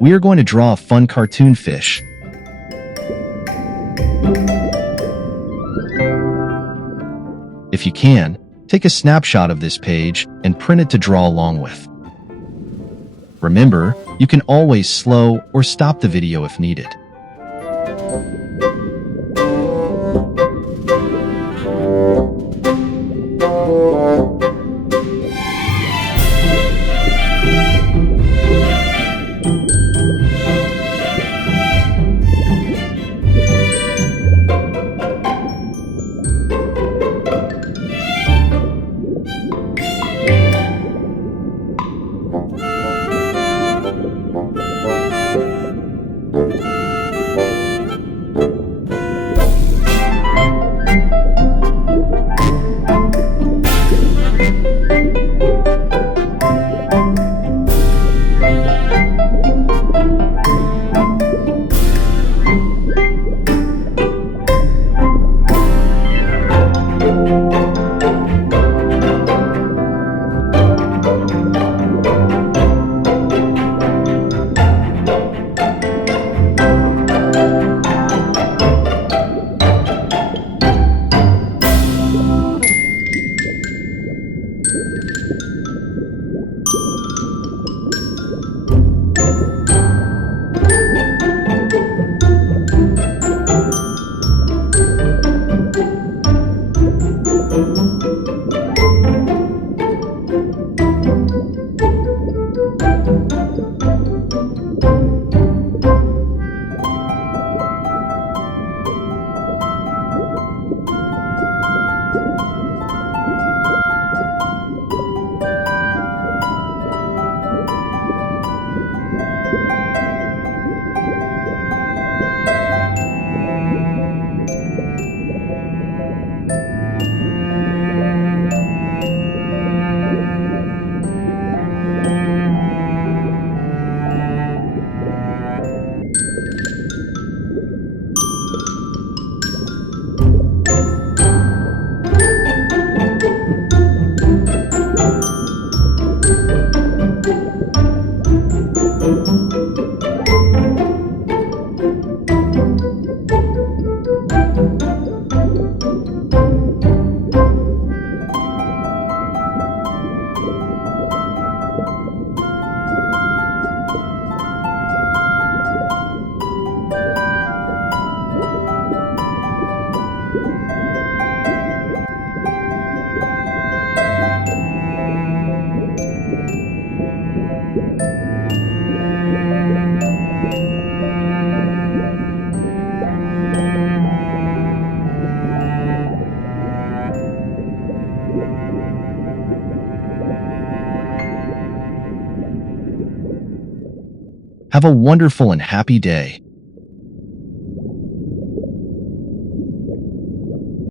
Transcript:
we are going to draw a fun cartoon fish. If you can, take a snapshot of this page and print it to draw along with. Remember, you can always slow or stop the video if needed. Have a wonderful and happy day.